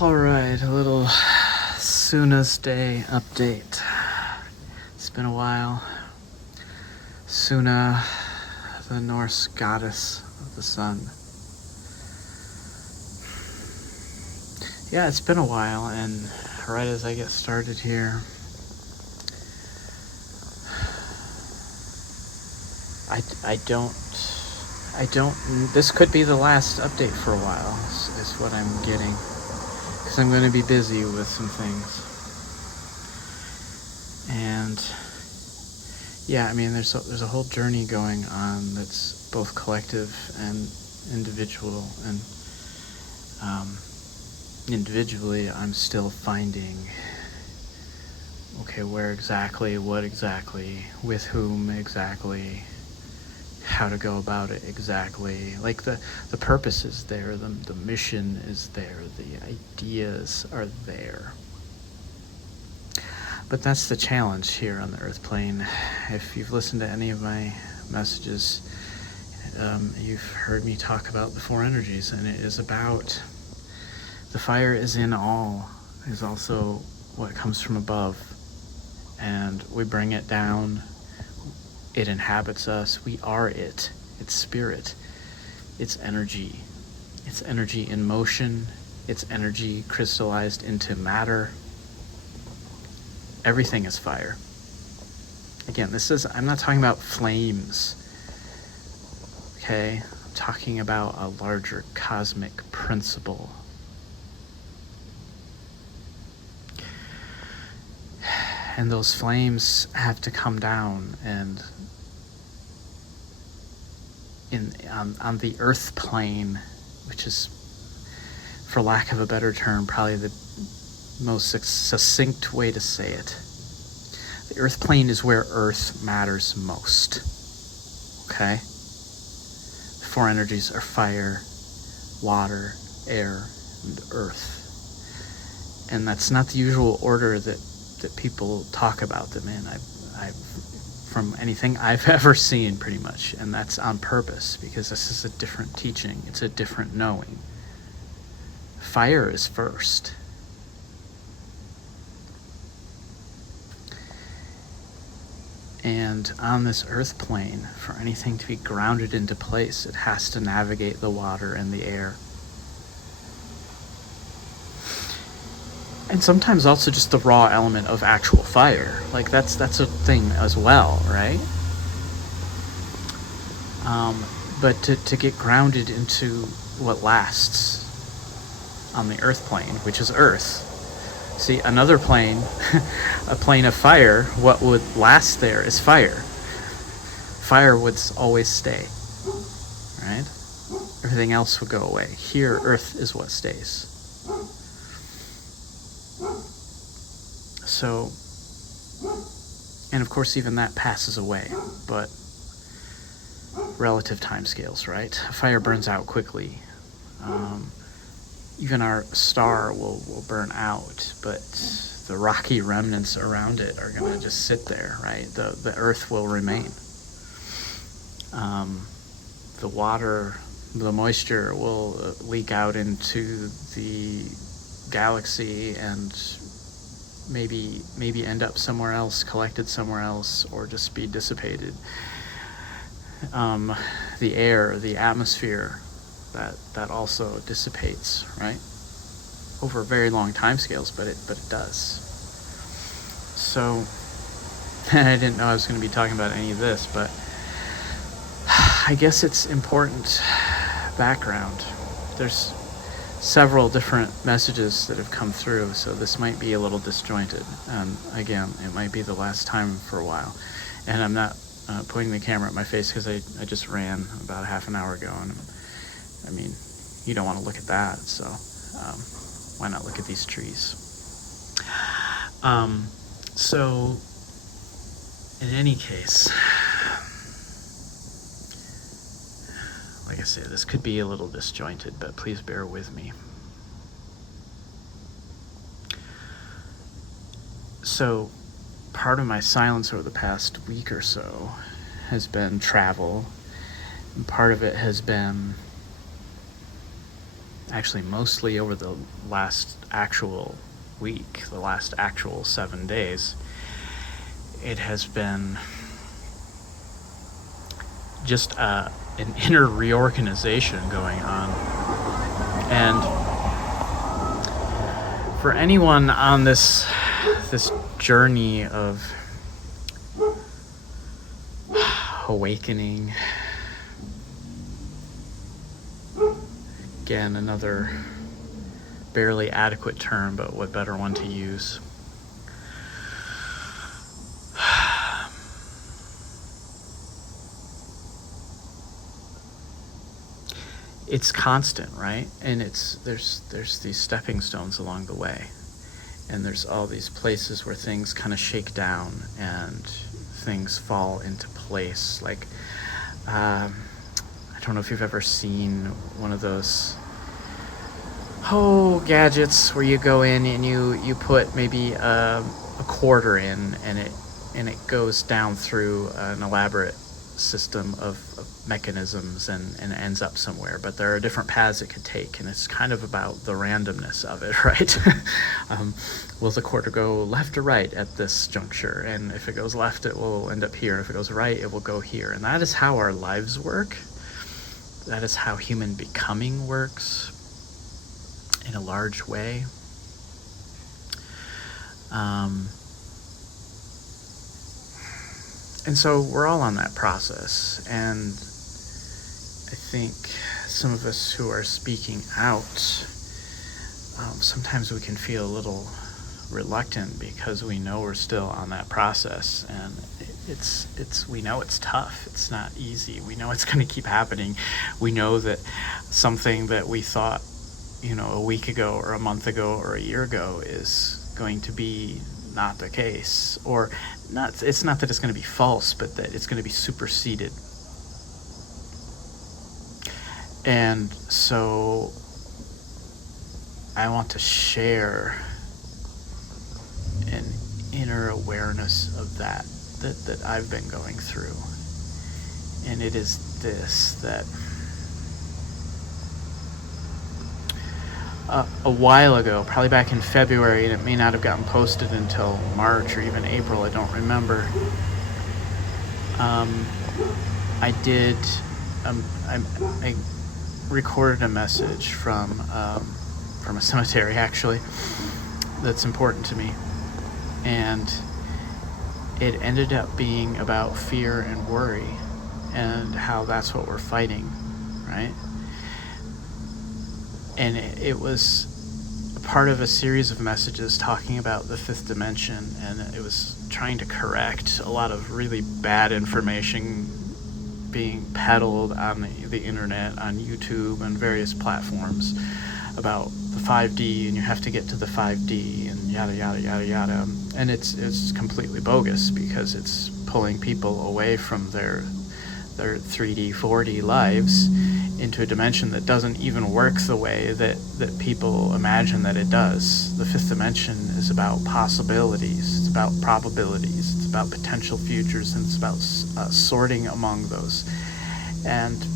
Alright, a little Sunna's Day update. It's been a while. Sunna, the Norse goddess of the sun. Yeah, it's been a while, and right as I get started here, I don't, this could be the last update for a while, is what I'm getting. Because I'm going to be busy with some things. And yeah, I mean, there's a whole journey going on that's both collective and individual. And individually, I'm still finding, okay, where exactly, what exactly, with whom exactly, how to go about it exactly. Like the purpose is there, the mission is there, the ideas are there. But that's the challenge here on the earth plane. If you've listened to any of my messages, you've heard me talk about the four energies, and it is about the fire is in all, is also what comes from above, and we bring it down. It inhabits us. We are it. It's spirit. It's energy. It's energy in motion. It's energy crystallized into matter. Everything is fire. Again, I'm not talking about flames. Okay? I'm talking about a larger cosmic principle. And those flames have to come down, and on the earth plane, which is, for lack of a better term, probably the most succinct way to say it. The earth plane is where earth matters most. Okay? The four energies are fire, water, air, and earth. And that's not the usual order that people talk about them in. I've from anything I've ever seen, pretty much, and that's on purpose, because this is a different teaching. It's a different knowing. Fire is first. And on this earth plane, for anything to be grounded into place, it has to navigate the water and the air. And sometimes also just the raw element of actual fire. Like that's a thing as well, right? But to get grounded into what lasts on the earth plane, which is earth. See, another plane, a plane of fire, what would last there is fire. Fire would always stay, right? Everything else would go away. Here, earth is what stays. So, and of course even that passes away, but relative timescales, right? Fire burns out quickly. Even our star will burn out, but the rocky remnants around it are going to just sit there, right? The earth will remain. The water, the moisture will leak out into the galaxy and maybe end up somewhere else, collected somewhere else, or just be dissipated. The air, the atmosphere, that also dissipates, right? Over very long time scales, but it does. So, I didn't know I was going to be talking about any of this, but I guess it's important background. There's several different messages that have come through, so this might be a little disjointed. Again, it might be the last time for a while. And I'm not pointing the camera at my face because I just ran about a half an hour ago, and I mean, you don't want to look at that, so why not look at these trees? So, in any case, like I say, this could be a little disjointed, but please bear with me. So, part of my silence over the past week or so has been travel, and part of it has been actually mostly over the last actual week, the last actual 7 days, it has been just an inner reorganization going on. And for anyone on this journey of awakening, again, another barely adequate term, but what better one to use? It's constant, right? And there's these stepping stones along the way, and there's all these places where things kind of shake down and things fall into place. Like, I don't know if you've ever seen one of those gadgets where you go in and you put maybe a quarter in, and it goes down through an elaborate system of mechanisms and ends up somewhere, but there are different paths it could take, and it's kind of about the randomness of it, right? Will the quarter go left or right at this juncture? And if it goes left, it will end up here. If it goes right, it will go here. And that is how our lives work. That is how human becoming works in a large way. And so we're all on that process, and I think some of us who are speaking out, sometimes we can feel a little reluctant because we know we're still on that process, and we know it's tough. It's not easy. We know it's going to keep happening. We know that something that we thought, a week ago or a month ago or a year ago is going to be not the case, or not. It's not that it's going to be false, but that it's going to be superseded. And so I want to share an inner awareness of that I've been going through. And it is this, that a while ago, probably back in February, and it may not have gotten posted until March or even April, I don't remember. I recorded a message from a cemetery, actually, that's important to me, and it ended up being about fear and worry, and how that's what we're fighting, right? And it was a part of a series of messages talking about the fifth dimension, and it was trying to correct a lot of really bad information being peddled on the internet, on YouTube and various platforms about the 5D, and you have to get to the 5D, and yada yada yada yada. And it's completely bogus, because it's pulling people away from their 3D, 4D lives into a dimension that doesn't even work the way that people imagine that it does. The fifth dimension is about possibilities, it's about probabilities, it's about potential futures, and it's about sorting among those. And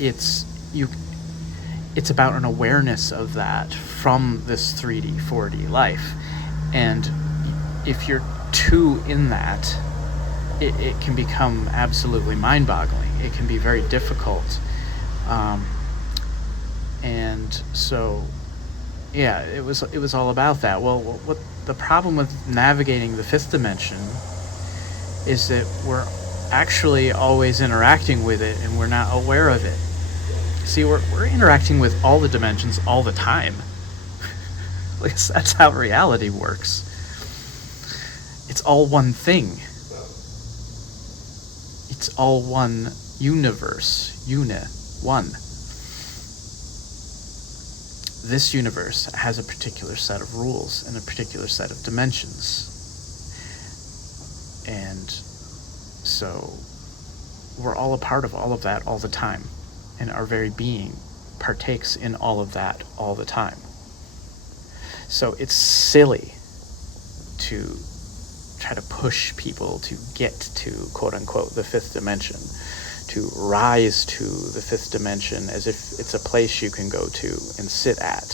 it's about an awareness of that from this 3D, 4D life. And if you're too in that, it can become absolutely mind-boggling. It can be very difficult. And so, yeah, it was all about that. Well, what the problem with navigating the fifth dimension is that we're actually always interacting with it, and we're not aware of it. See, we're interacting with all the dimensions all the time. Like, that's how reality works. It's all one thing. It's all one universe. One. This universe has a particular set of rules and a particular set of dimensions. And so we're all a part of all of that all the time. And our very being partakes in all of that all the time. So it's silly to try to push people to get to, quote unquote, the fifth dimension, to rise to the fifth dimension as if it's a place you can go to and sit at.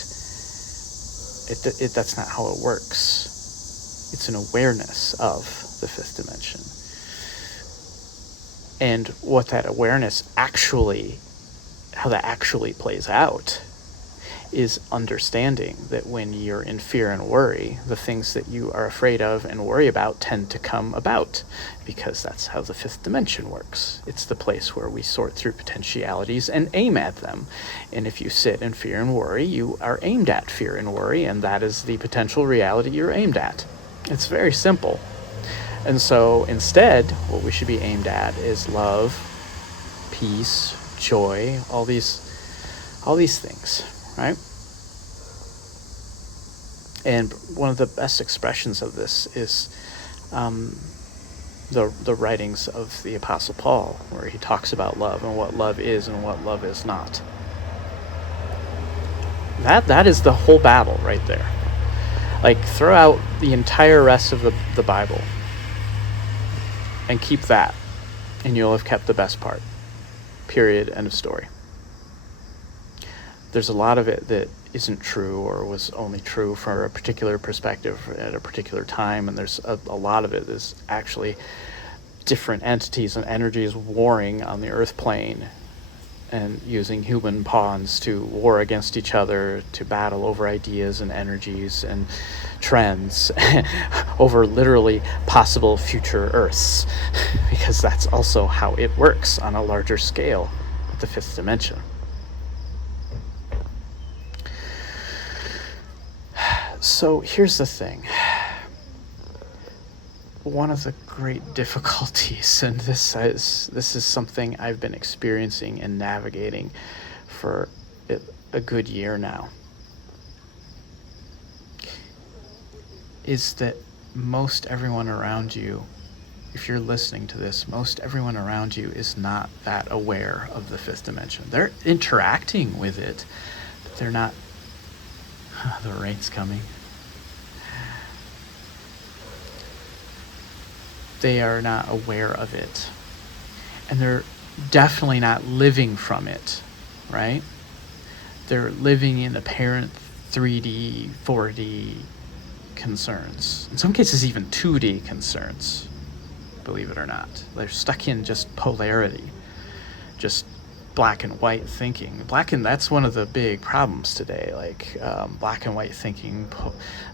That's not how it works. It's an awareness of the fifth dimension. And what that awareness how that actually plays out is understanding that when you're in fear and worry, the things that you are afraid of and worry about tend to come about, because that's how the fifth dimension works. It's the place where we sort through potentialities and aim at them. And if you sit in fear and worry, you are aimed at fear and worry, and that is the potential reality you're aimed at. It's very simple. And so instead, what we should be aimed at is love, peace, joy, all these things. Right? And one of the best expressions of this is the writings of the Apostle Paul, where he talks about love and what love is and what love is not. That is the whole battle right there. Like, throw out the entire rest of the Bible and keep that, and you'll have kept the best part. Period. End of story. There's a lot of it that isn't true, or was only true for a particular perspective at a particular time, and there's a lot of it is actually different entities and energies warring on the earth plane and using human pawns to war against each other, to battle over ideas and energies and trends over literally possible future Earths, because that's also how it works on a larger scale at the fifth dimension. So here's the thing. One of the great difficulties, and this is something I've been experiencing and navigating for a good year now, is that most everyone around you, if you're listening to this, most everyone around you is not that aware of the fifth dimension. They're interacting with it, but they're not. The rain's coming. They are not aware of it. And they're definitely not living from it, right? They're living in apparent 3D, 4D concerns. In some cases, even 2D concerns, believe it or not. They're stuck in just polarity, just black and white thinking. That's one of the big problems today, like black and white thinking,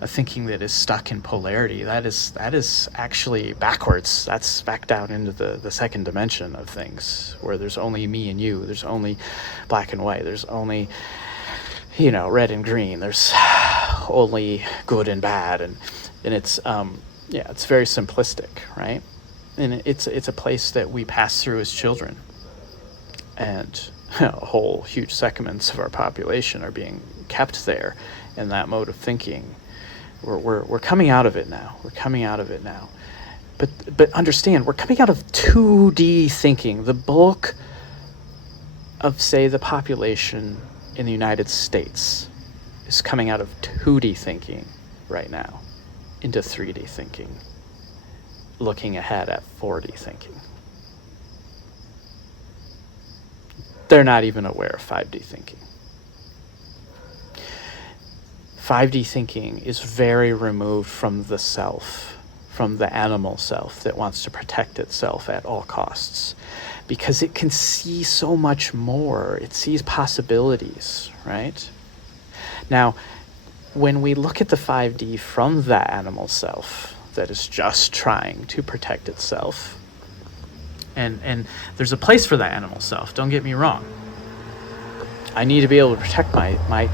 a thinking that is stuck in polarity. That is actually backwards. That's back down into the second dimension of things, where there's only me and you. There's only black and white. There's only, red and green. There's only good and bad, and it's it's very simplistic, right? And it's a place that we pass through as children. And whole huge segments of our population are being kept there in that mode of thinking. We're coming out of it now. But understand, we're coming out of 2D thinking. The bulk of, say, the population in the United States is coming out of 2D thinking right now into 3D thinking, looking ahead at 4D thinking. They're not even aware of 5D thinking. 5D thinking is very removed from the self, from the animal self that wants to protect itself at all costs, because it can see so much more. It sees possibilities, right? Now, when we look at the 5D from that animal self that is just trying to protect itself, and there's a place for that animal self, don't get me wrong. I need to be able to protect my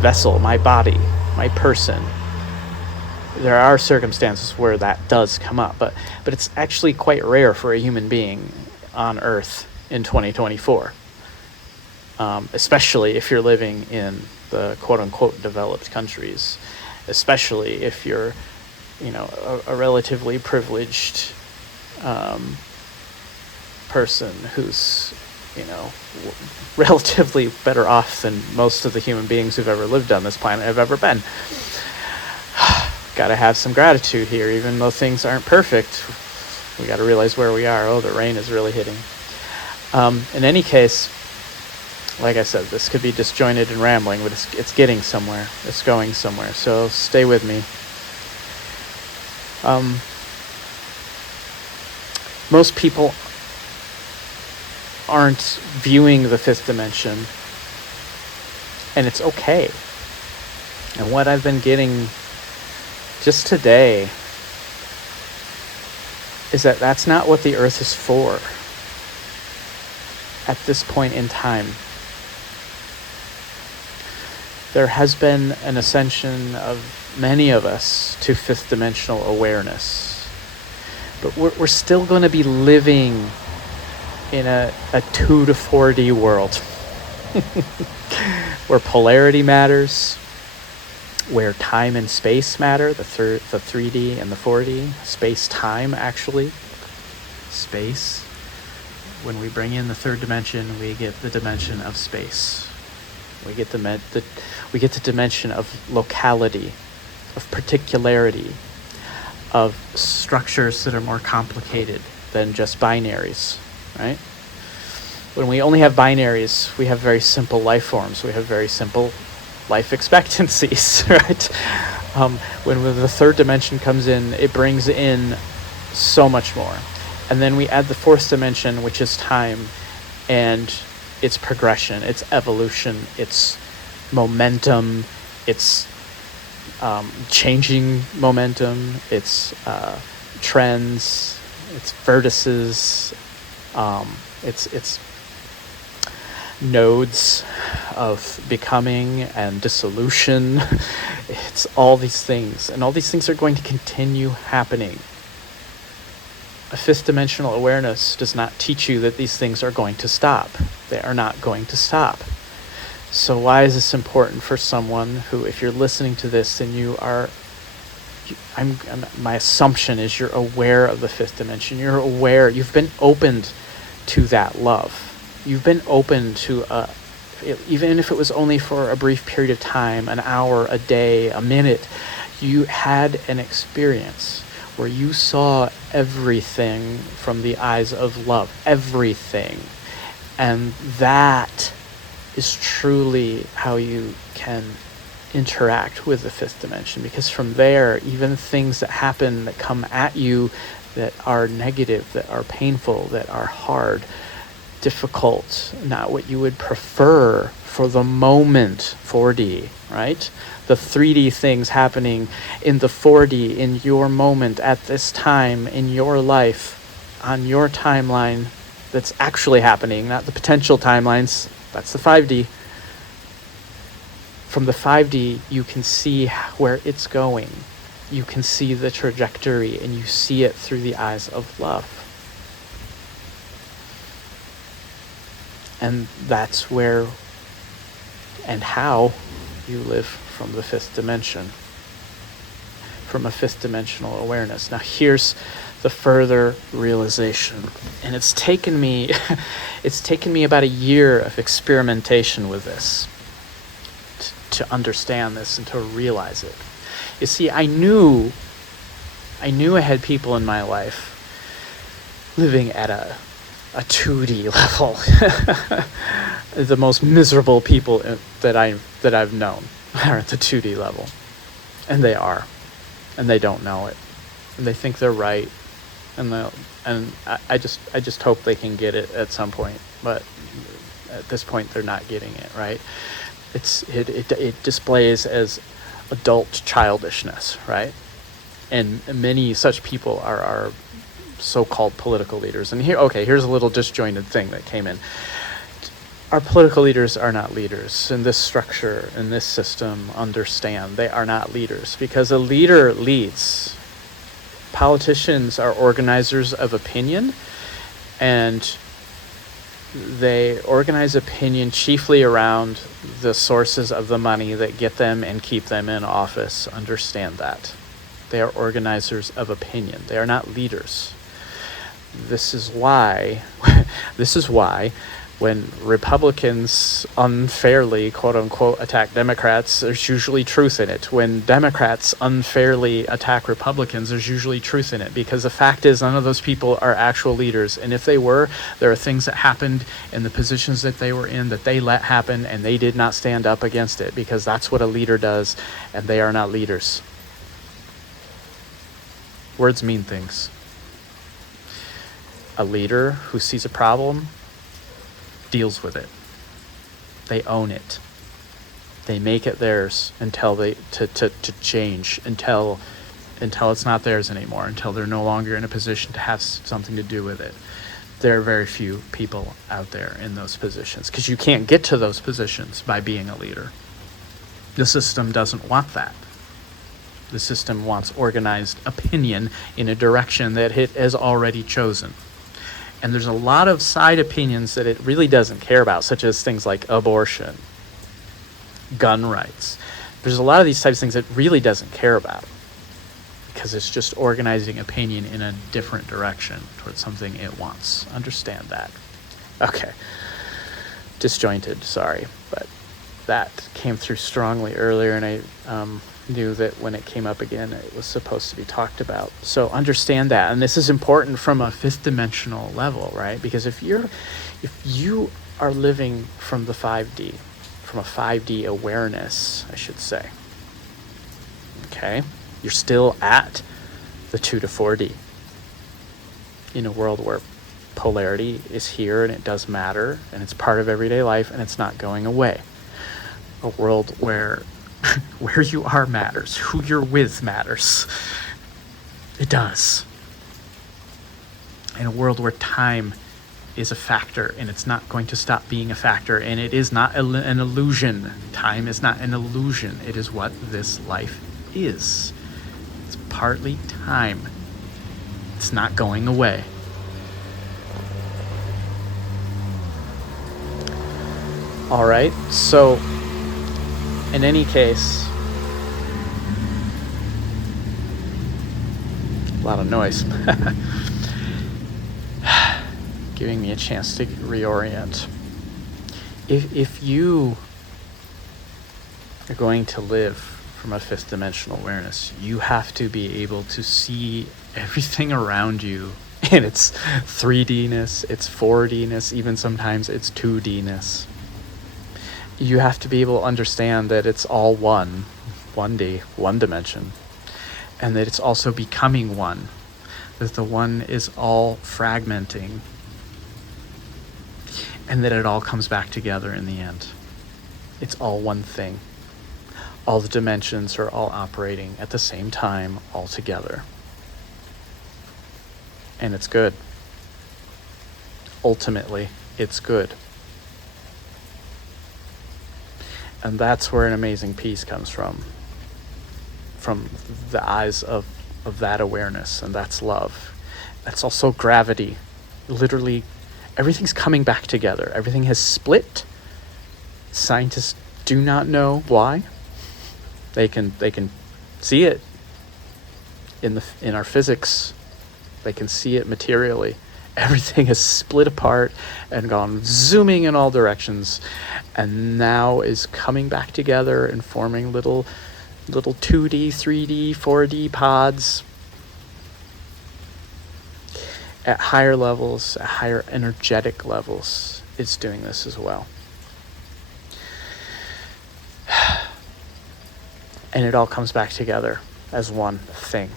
vessel, my body, my person. There are circumstances where that does come up, but it's actually quite rare for a human being on Earth in 2024, especially if you're living in the quote-unquote developed countries, especially if you're, a relatively privileged person who's, relatively better off than most of the human beings who've ever lived on this planet have ever been. Gotta have some gratitude here, even though things aren't perfect. We gotta realize where we are. Oh, the rain is really hitting. In any case, like I said, this could be disjointed and rambling, but it's getting somewhere. It's going somewhere. So stay with me. Most people aren't viewing the fifth dimension, and it's okay. And what I've been getting just today is that that's not what the earth is for at this point in time. There has been an ascension of many of us to fifth dimensional awareness, but we're still going to be living in a 2 to 4D world where polarity matters, where time and space matter, the 3D and the 4D, space-time actually, space. When we bring in the third dimension, we get the dimension of space. We get the dimension of locality, of particularity, of structures that are more complicated than just binaries, right? When we only have binaries, we have very simple life forms. We have very simple life expectancies, right? When the third dimension comes in, it brings in so much more. And then we add the fourth dimension, which is time, and its progression, its evolution, its momentum, its changing momentum, its trends, its vertices, its nodes of becoming and dissolution. It's all these things, and all these things are going to continue happening. A fifth dimensional awareness does not teach you that these things are going to stop. They are not going to stop. So why is this important for someone who, if you're listening to this, then my assumption is you're aware of the fifth dimension. You're aware, you've been opened to that love. You've been open to, even if it was only for a brief period of time, an hour, a day, a minute, you had an experience where you saw everything from the eyes of love, everything. And that is truly how you can interact with the fifth dimension, because from there, even things that happen, that come at you, that are negative, that are painful, that are hard, difficult, not what you would prefer for the moment, 4D, right? The 3D things happening in the 4D, in your moment, at this time, in your life, on your timeline, that's actually happening, not the potential timelines. That's the 5D. From the 5D, you can see where it's going. You can see the trajectory, and you see it through the eyes of love. And that's where and how you live from the fifth dimension, from a fifth dimensional awareness. Now here's the further realization, and it's taken me about a year of experimentation with this to understand this and to realize it. You see, I knew I had people in my life living at a 2D level. The most miserable people that I've known are at the 2D level, and they are, and they don't know it, and they think they're right, and I just hope they can get it at some point, but at this point they're not getting it, right? It displays as adult childishness, right? And many such people are so-called political leaders. And here's a little disjointed thing that came in. Our political leaders are not leaders. In this structure, in this system, understand, they are not leaders, because a leader leads. Politicians are organizers of opinion, and they organize opinion chiefly around the sources of the money that get them and keep them in office. Understand that. They are organizers of opinion. They are not leaders. This is why When Republicans unfairly, quote unquote, attack Democrats, there's usually truth in it. When Democrats unfairly attack Republicans, there's usually truth in it. Because the fact is, none of those people are actual leaders. And if they were, there are things that happened in the positions that they were in that they let happen, and they did not stand up against it, because that's what a leader does, and they are not leaders. Words mean things. A leader who sees a problem deals with it. They own it. They make it theirs until they to change, until it's not theirs anymore, until they're no longer in a position to have something to do with it. There are very few people out there in those positions, because you can't get to those positions by being a leader. The system doesn't want that. The system wants organized opinion in a direction that it has already chosen. And there's a lot of side opinions that it really doesn't care about, such as things like abortion, gun rights. There's a lot of these types of things it really doesn't care about, because it's just organizing opinion in a different direction towards something it wants. Understand that. Okay. Disjointed, sorry. But that came through strongly earlier, and I knew that when it came up again, it was supposed to be talked about. So understand that. And this is important from a fifth dimensional level, right? Because if you are living from the 5D, from a 5D awareness, I should say, okay, you're still at the 2 to 4D in a world where polarity is here, and it does matter, and it's part of everyday life, and it's not going away. A world where where you are matters, who you're with matters. It does. In a world where time is a factor, and it's not going to stop being a factor, and it is not an illusion. Time is not an illusion. It is what this life is. It's partly time. It's not going away. All right, so in any case, a lot of noise. Giving me a chance to reorient. If you are going to live from a fifth dimensional awareness, you have to be able to see everything around you in its 3D-ness, its 4D-ness, even sometimes its 2D-ness. You have to be able to understand that it's all 1D, one dimension, and that it's also becoming one, that the one is all fragmenting, and that it all comes back together in the end. It's all one thing. All the dimensions are all operating at the same time, all together. And it's good. Ultimately, it's good. And that's where an amazing peace comes from the eyes of that awareness, and that's love. That's also gravity. Literally, everything's coming back together. Everything has split. Scientists do not know why. They can see it in our physics. They can see it materially. Everything has split apart and gone zooming in all directions, and now is coming back together and forming little 2D, 3D, 4D pods at higher levels, at higher energetic levels. It's doing this as well. And it all comes back together as one thing.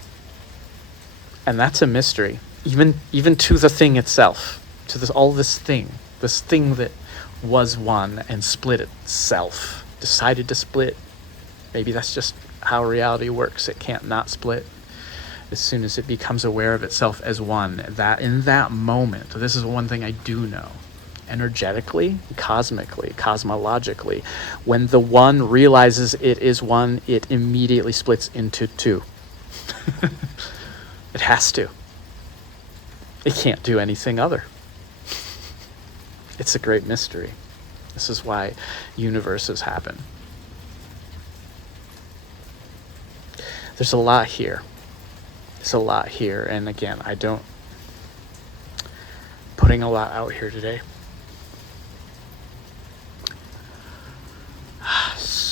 And that's a mystery. Even to the thing itself, to this thing that was one and split itself, decided to split. Maybe that's just how reality works. It can't not split. As soon as it becomes aware of itself as one, that in that moment, this is one thing I do know, energetically, cosmically, cosmologically, when the one realizes it is one, it immediately splits into two. It has to. It can't do anything other. It's a great mystery. This is why universes happen. There's a lot here. And again, putting a lot out here today.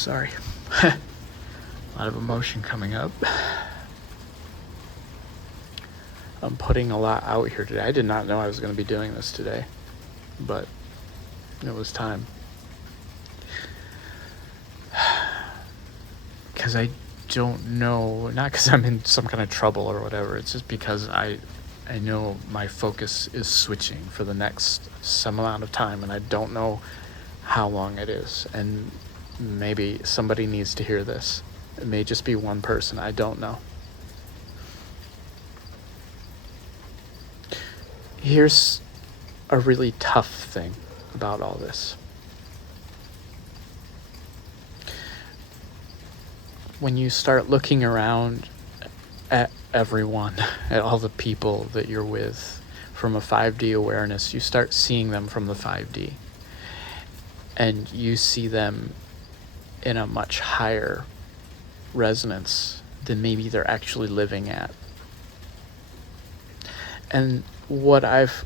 Sorry. A lot of emotion coming up. I'm putting a lot out here today. I did not know I was going to be doing this today, but it was time. Because I don't know, not because I'm in some kind of trouble or whatever, it's just because I know my focus is switching for the next some amount of time, and I don't know how long it is. And maybe somebody needs to hear this. It may just be one person, I don't know. Here's a really tough thing about all this. When you start looking around at everyone, at all the people that you're with from a 5D awareness, you start seeing them from the 5D. And you see them in a much higher resonance than maybe they're actually living at. And what I've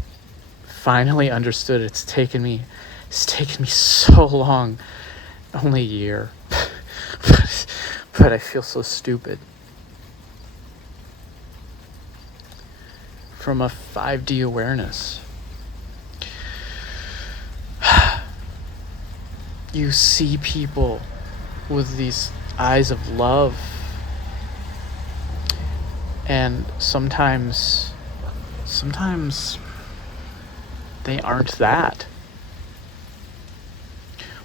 finally understood, it's taken me so long, only a year, but I feel so stupid. From a 5D awareness, you see people with these eyes of love, and sometimes they aren't that,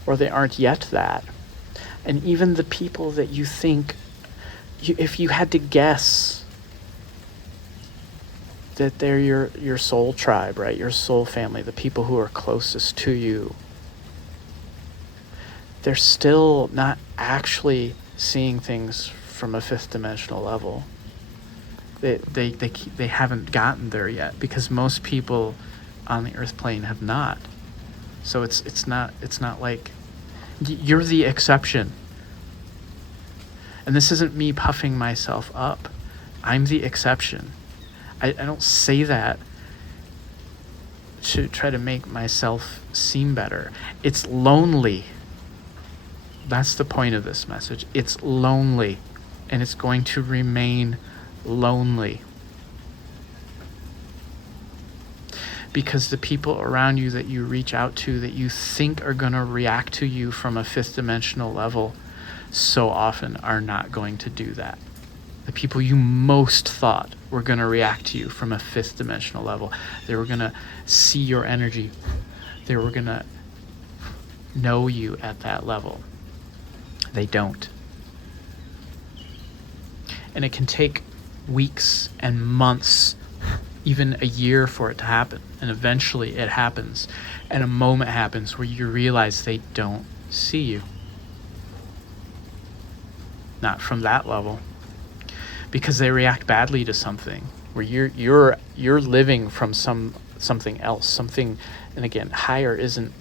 or they aren't yet that. And even the people that you think, if you had to guess that they're your soul tribe, right? Your soul family, the people who are closest to you, they're still not actually seeing things from a fifth dimensional level. They haven't gotten there yet, because most people on the earth plane have not. So it's not like you're the exception. And this isn't me puffing myself up. I'm the exception. I don't say that to try to make myself seem better. It's lonely. That's the point of this message. It's lonely, and it's going to remain lonely. Because the people around you that you reach out to, that you think are going to react to you from a fifth dimensional level, so often are not going to do that. The people you most thought were going to react to you from a fifth dimensional level, they were going to see your energy, they were going to know you at that level. They don't. And it can take weeks and months, even a year, for it to happen. And eventually it happens. And a moment happens where you realize they don't see you. Not from that level. Because they react badly to something. Where you're living from something else. Something, and again, higher isn't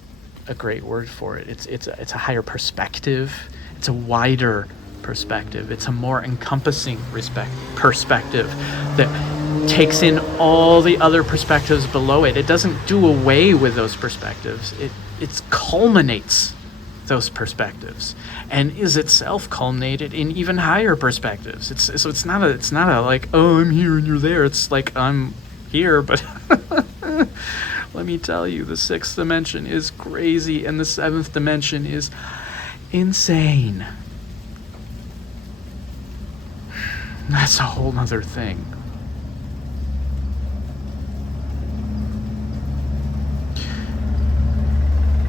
a great word for it. It's a higher perspective. It's a wider perspective. It's a more encompassing perspective that takes in all the other perspectives below it. It doesn't do away with those perspectives. It culminates those perspectives, and is itself culminated in even higher perspectives. It's not a like, oh, I'm here and you're there. It's like, I'm here, but let me tell you, the sixth dimension is crazy, and the seventh dimension is insane. That's a whole nother thing.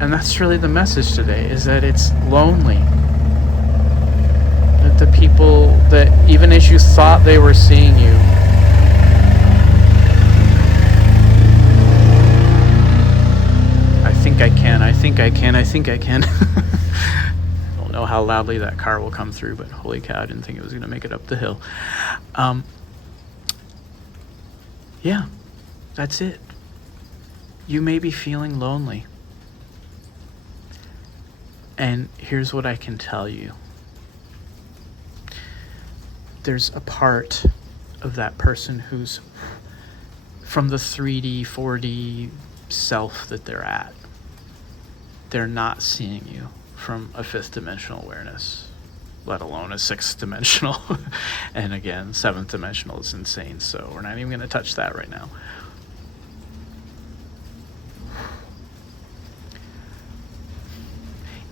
And that's really the message today, is that it's lonely. That the people that, even as you thought they were seeing you, I think I can. I don't know how loudly that car will come through, but holy cow, I didn't think it was going to make it up the hill. Yeah, that's it. You may be feeling lonely. And here's what I can tell you. There's a part of that person who's from the 3D, 4D self that they're at. They're not seeing you from a fifth dimensional awareness, let alone a sixth dimensional. And again, seventh dimensional is insane, so we're not even going to touch that right now.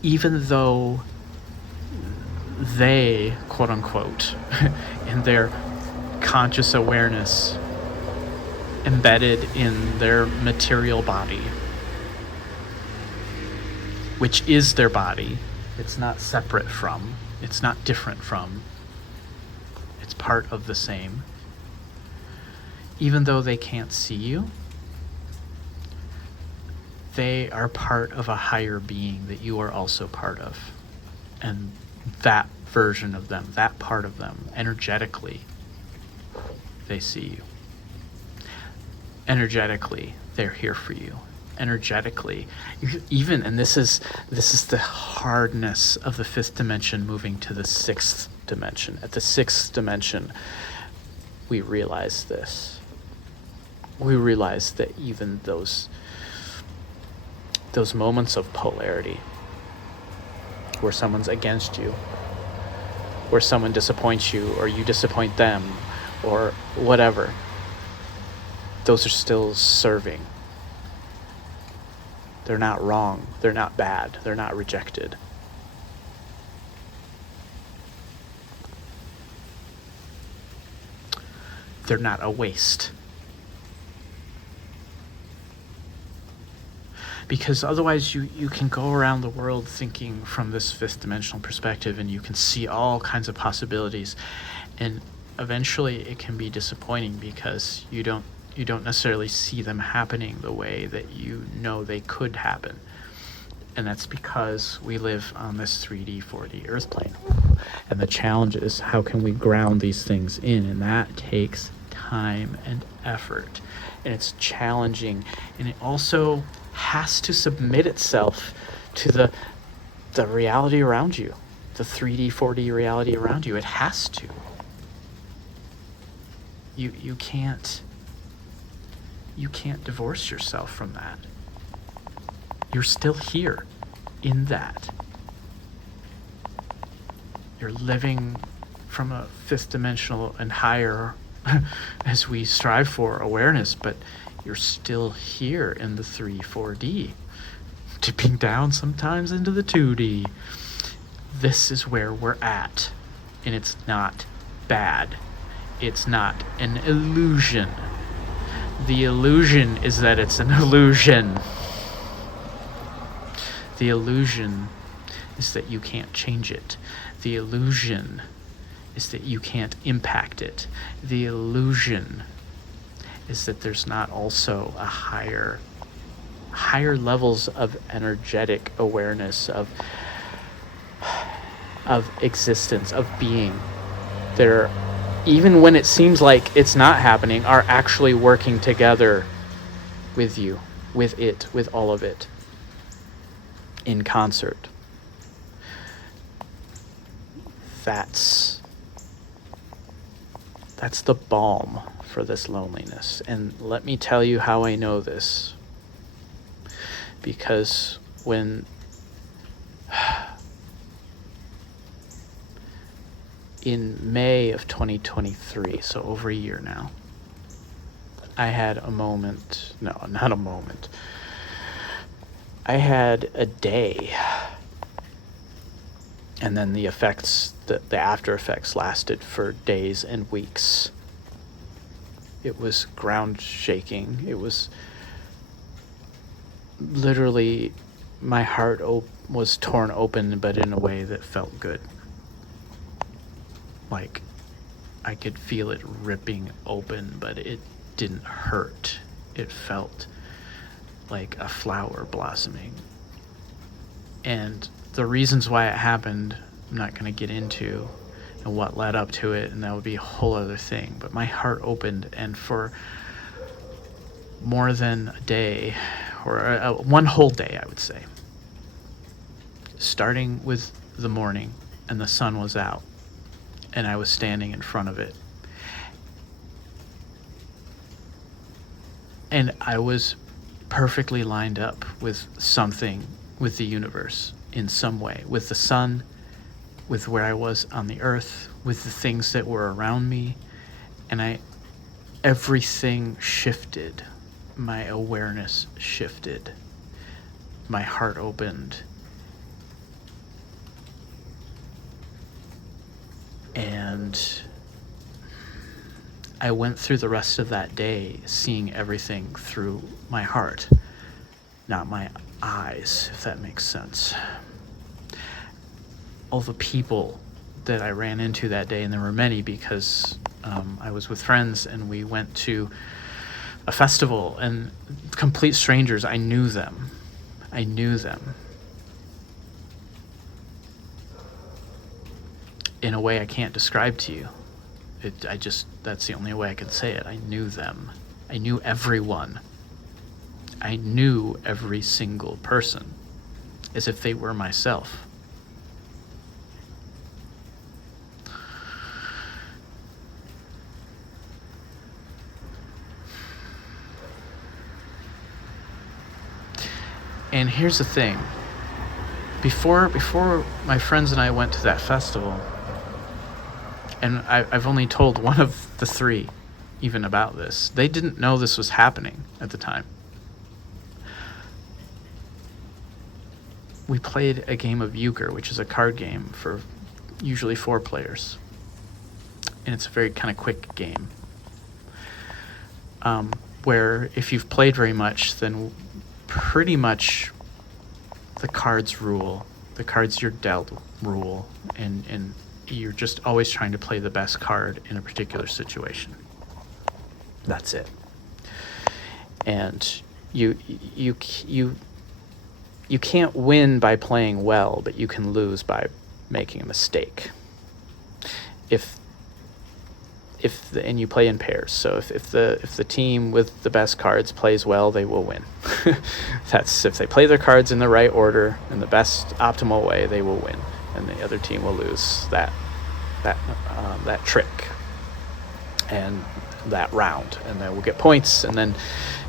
Even though they, quote unquote, in their conscious awareness, embedded in their material body, which is their body, it's not separate from, it's not different from, it's part of the same. Even though they can't see you, they are part of a higher being that you are also part of. And that version of them, that part of them, energetically, they see you. Energetically, they're here for you. Energetically, even, and this is the hardness of the fifth dimension moving to the sixth dimension. At the sixth dimension, we realize this. We realize that even those moments of polarity, where someone's against you, where someone disappoints you, or you disappoint them, or whatever, those are still serving. They're not wrong. They're not bad. They're not rejected. They're not a waste. Because otherwise you can go around the world thinking from this fifth dimensional perspective, and you can see all kinds of possibilities, and eventually it can be disappointing because you don't necessarily see them happening the way that you know they could happen. And that's because we live on this 3D, 4D earth plane. And the challenge is, how can we ground these things in? And that takes time and effort. And it's challenging. And it also has to submit itself to the reality around you, the 3D, 4D reality around you. It has to. You can't divorce yourself from that. You're still here in that. You're living from a fifth dimensional and higher as we strive for awareness, but you're still here in the 3, 4D, dipping down sometimes into the 2D. This is where we're at, and it's not bad. It's not an illusion. The illusion is that it's an illusion. The illusion is that you can't change it. The illusion is that you can't impact it. The illusion is that there's not also a higher levels of energetic awareness of existence, of being. There, even when it seems like it's not happening, are actually working together with you, with it, with all of it, in concert. That's the balm for this loneliness. And let me tell you how I know this. Because when in May of 2023, so over a year now, I had a moment, no, not a moment. I had a day, and then the effects, the after effects lasted for days and weeks. It was ground shaking. It was literally, my heart was torn open, but in a way that felt good. Like, I could feel it ripping open, but it didn't hurt. It felt like a flower blossoming. And the reasons why it happened, I'm not going to get into, and what led up to it, and that would be a whole other thing. But my heart opened, and for more than a day, or one whole day, I would say, starting with the morning, and the sun was out, and I was standing in front of it. And I was perfectly lined up with something, with the universe. in some way, with the sun, with where I was on the earth, with the things that were around me, and everything shifted. My awareness shifted. My heart opened. And I went through the rest of that day seeing everything through my heart, not my eyes, if that makes sense. All the people that I ran into that day, and there were many because I was with friends and we went to a festival, and complete strangers, I knew them. In a way I can't describe to you. That's the only way I can say it. I knew them. I knew everyone. I knew every single person as if they were myself. And here's the thing. Before my friends and I went to that festival, and I've only told one of the three even about this. They didn't know this was happening at the time. We played a game of euchre, which is a card game for usually 4 players. And it's a very kind of quick game. Where if you've played very much, then pretty much the cards rule. The cards you're dealt rule. And you're just always trying to play the best card in a particular situation. That's it. And you can't win by playing well, but you can lose by making a mistake. And you play in pairs. So if the team with the best cards plays well, they will win. That's if they play their cards in the right order in the best optimal way, they will win, and the other team will lose that trick and that round, and then we'll get points, and then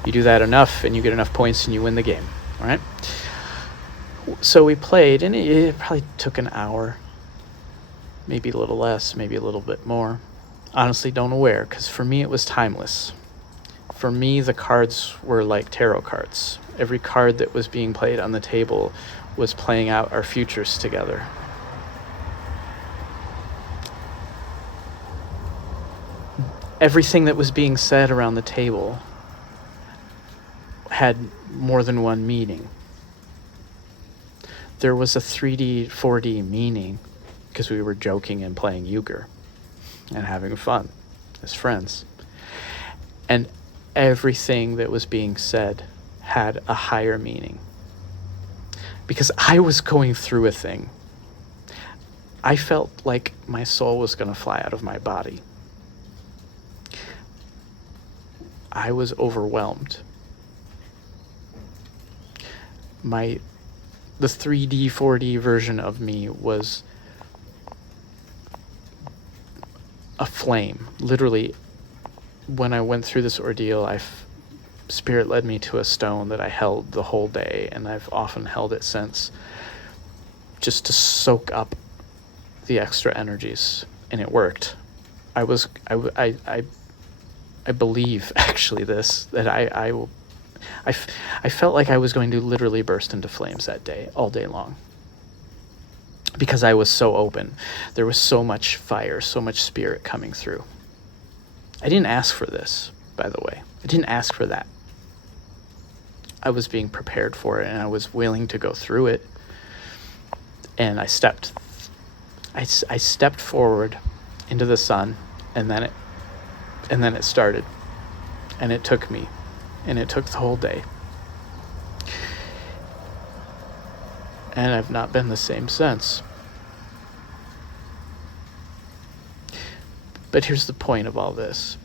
you do that enough and you get enough points and you win the game. All right. So we played, and it probably took an hour, maybe a little less, maybe a little bit more. Honestly, don't aware, because for me it was timeless. For me, the cards were like tarot cards. Every card that was being played on the table was playing out our futures together. Everything that was being said around the table had more than one meaning. There was a 3D, 4D meaning because we were joking and playing euchre and having fun as friends. And everything that was being said had a higher meaning. Because I was going through a thing. I felt like my soul was going to fly out of my body. I was overwhelmed. The 3D, 4D version of me was a flame. Literally, when I went through this ordeal, Spirit led me to a stone that I held the whole day, and I've often held it since, just to soak up the extra energies, and it worked. I believe actually that I felt like I was going to literally burst into flames that day, all day long, because I was so open. There was so much fire, so much spirit coming through. I didn't ask for this, by the way. I didn't ask for that. I was being prepared for it, and I was willing to go through it. And I stepped forward into the sun, and then it started, and it took me, and it took the whole day. And I've not been the same since. But here's the point of all this.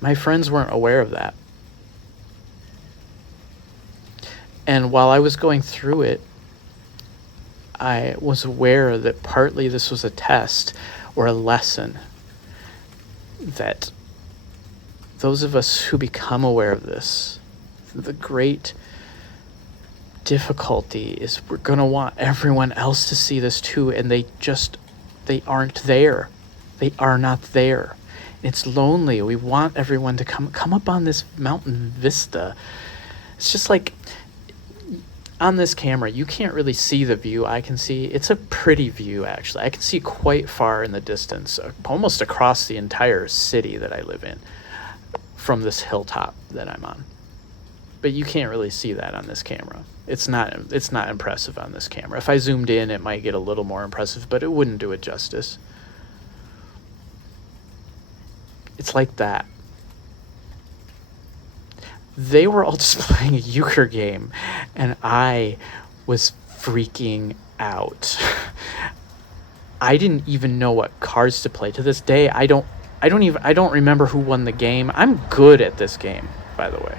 My friends weren't aware of that. And while I was going through it, I was aware that partly this was a test or a lesson that those of us who become aware of this, the great difficulty is we're going to want everyone else to see this too, and they aren't there. They are not there. It's lonely. We want everyone to come up on this mountain vista. It's just like on this camera, you can't really see the view I can see. It's a pretty view, actually. I can see quite far in the distance, almost across the entire city that I live in from this hilltop that I'm on. But you can't really see that on this camera. It's not impressive on this camera. If I zoomed in, it might get a little more impressive, but it wouldn't do it justice. It's like that. They were all just playing a euchre game, and I was freaking out. I didn't even know what cards to play. To this day, I don't remember who won the game. I'm good at this game, by the way.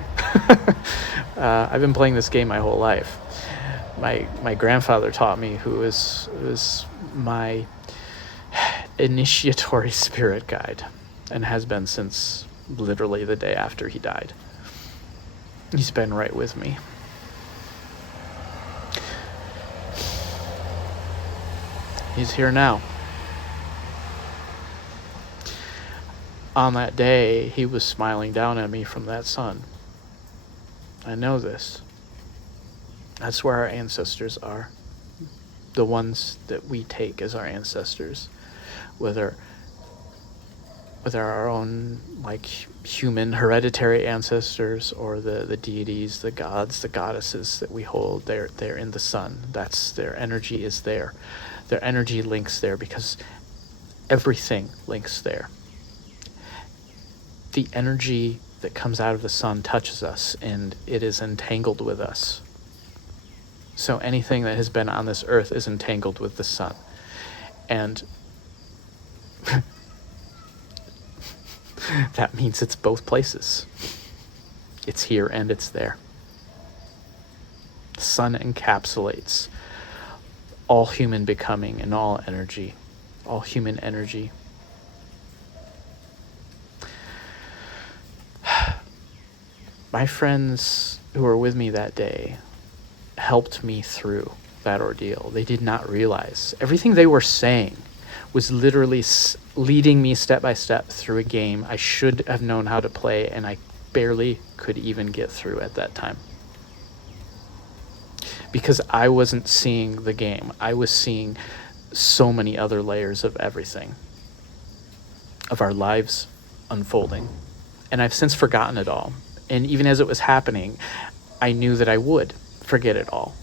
I've been playing this game my whole life. My grandfather taught me, who is my initiatory spirit guide, and has been since literally the day after he died. He's been right with me. He's here now. On that day, he was smiling down at me from that sun. I know this. That's where our ancestors are. The ones that we take as our ancestors. Whether our own, like, human hereditary ancestors, or the deities, the gods, the goddesses that we hold, they're in the sun. That's their energy is there. Their energy links there because everything links there. The energy that comes out of the sun touches us, and it is entangled with us. So anything that has been on this earth is entangled with the sun. And that means it's both places. It's here and it's there. The sun encapsulates all human becoming and all energy, all human energy. My friends who were with me that day helped me through that ordeal. They did not realize everything they were saying was literally leading me step by step through a game I should have known how to play, and I barely could even get through at that time. Because I wasn't seeing the game. I was seeing so many other layers of everything, of our lives unfolding. And I've since forgotten it all. And even as it was happening, I knew that I would forget it all.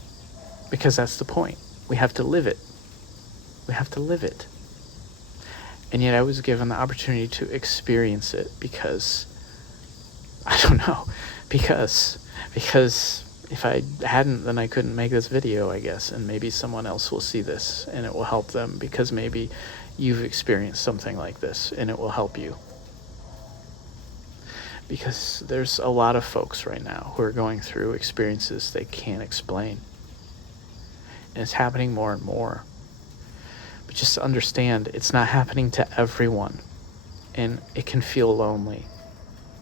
Because that's the point. We have to live it. We have to live it. And yet I was given the opportunity to experience it because, I don't know, because if I hadn't, then I couldn't make this video, I guess, and maybe someone else will see this and it will help them, because maybe you've experienced something like this and it will help you. Because there's a lot of folks right now who are going through experiences they can't explain. And it's happening more and more. But just understand, it's not happening to everyone. And it can feel lonely.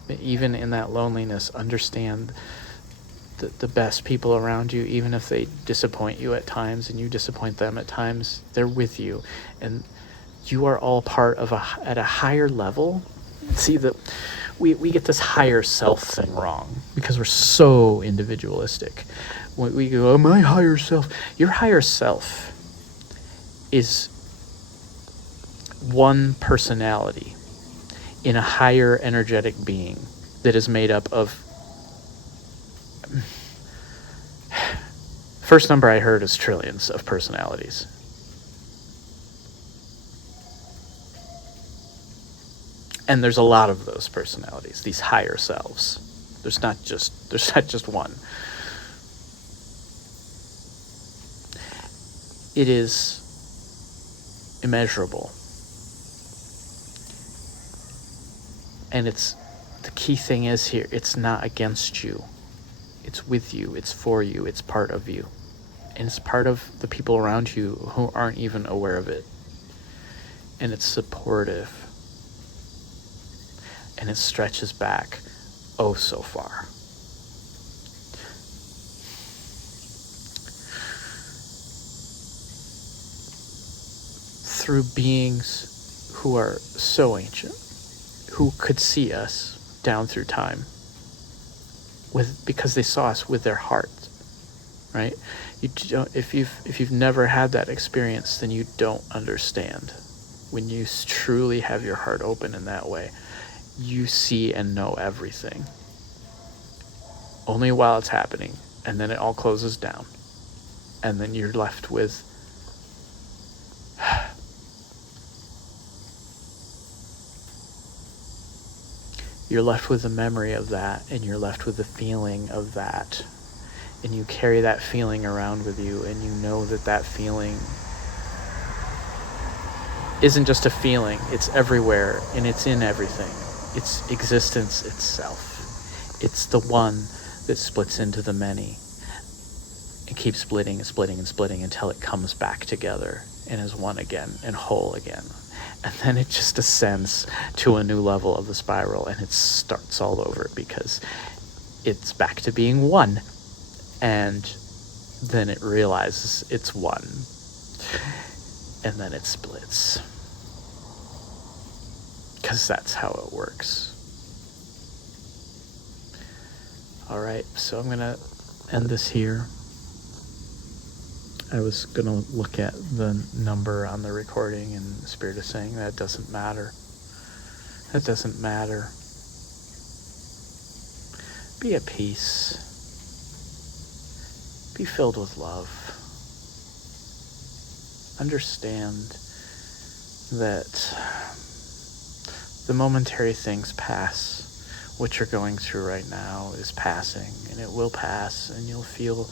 But even in that loneliness, understand that the best people around you, even if they disappoint you at times and you disappoint them at times, they're with you. And you are all part of at a higher level. See, that we get this higher self thing wrong because we're so individualistic. We go, oh, my higher self. Your higher self is one personality in a higher energetic being that is made up of, first number I heard is trillions of personalities. And there's a lot of those personalities, these higher selves. There's not just one. It is immeasurable. And the key thing is here, it's not against you. It's with you, it's for you, it's part of you. And it's part of the people around you who aren't even aware of it. And it's supportive. And it stretches back oh so far. through beings who are so ancient, who could see us down through time because they saw us with their hearts, right? You don't, if you've never had that experience, then you don't understand. When you truly have your heart open in that way, you see and know everything. Only while it's happening, and then it all closes down. And then you're left with the memory of that, and you're left with the feeling of that. And you carry that feeling around with you, and you know that feeling isn't just a feeling, it's everywhere, and it's in everything. It's existence itself. It's the one that splits into the many and keeps splitting and splitting and splitting until it comes back together and is one again and whole again. And then it just ascends to a new level of the spiral, and it starts all over because it's back to being one. And then it realizes it's one. And then it splits. Because that's how it works. All right, so I'm going to end this here. I was going to look at the number on the recording, and the Spirit is saying that doesn't matter. That doesn't matter. Be at peace. Be filled with love. Understand that the momentary things pass. What you're going through right now is passing, and it will pass, and you'll feel,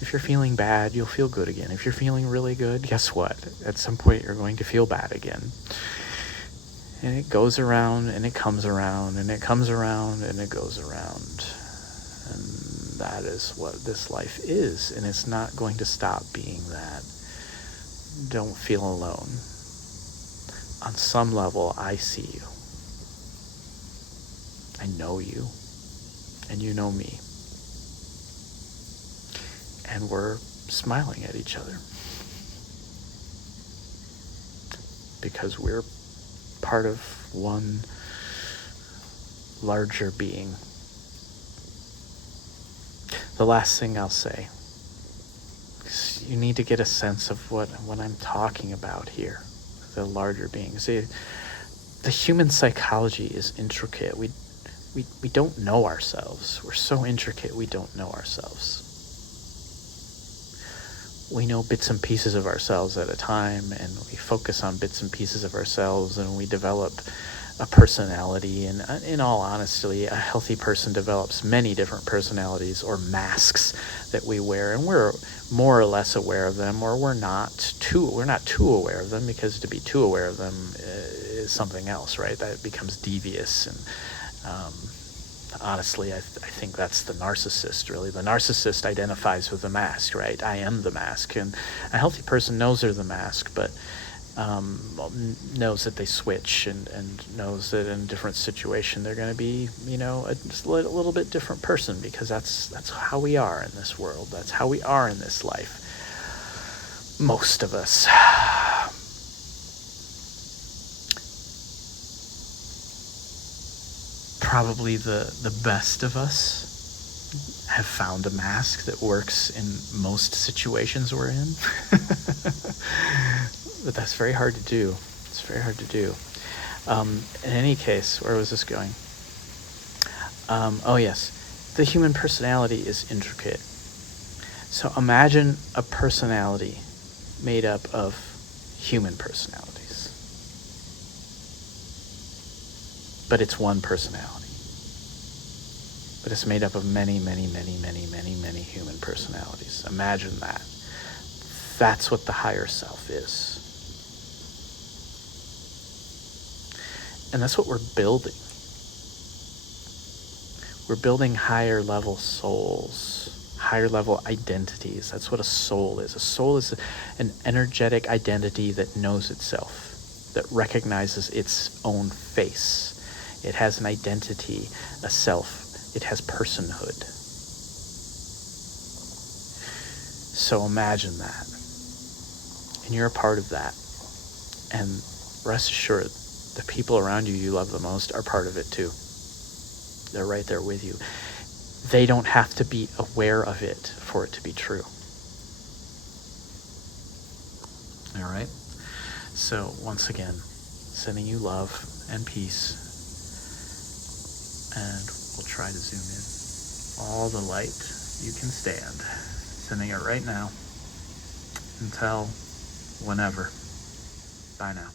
if you're feeling bad, you'll feel good again. If you're feeling really good, guess what? At some point, you're going to feel bad again. And it goes around, and it comes around, and it comes around, and it goes around. And that is what this life is, and it's not going to stop being that. Don't feel alone. On some level, I see you. I know you, and you know me. And we're smiling at each other because we're part of one larger being. The last thing I'll say is you need to get a sense of what I'm talking about here, the larger being. See, the human psychology is intricate. We don't know ourselves. We're so intricate, we don't know ourselves. We know bits and pieces of ourselves at a time, and we focus on bits and pieces of ourselves, and we develop a personality. And in all honesty, a healthy person develops many different personalities or masks that we wear, and we're more or less aware of them, or we're not too aware of them, because to be too aware of them is something else, right? That becomes devious. And honestly, I think that's the narcissist, really. The narcissist identifies with the mask, right? I am the mask. And a healthy person knows they're the mask, but knows that they switch, and knows that in a different situation they're going to be, just a little bit different person, because that's how we are in this world. That's how we are in this life. Most of us. Probably the best of us have found a mask that works in most situations we're in. But that's very hard to do. It's very hard to do. In any case, where was this going? Oh yes, the human personality is intricate. So imagine a personality made up of human personalities. But it's one personality. But it's made up of many, many, many, many, many, many human personalities. Imagine that. That's what the higher self is. And that's what we're building. We're building higher level souls, higher level identities. That's what a soul is. A soul is an energetic identity that knows itself, that recognizes its own face. It has an identity, a self. It has personhood. So imagine that. And you're a part of that. And rest assured, the people around you you love the most are part of it too. They're right there with you. They don't have to be aware of it for it to be true. All right? So once again, sending you love and peace. And we'll try to zoom in. All the light you can stand. Sending it right now. Until whenever. Bye now.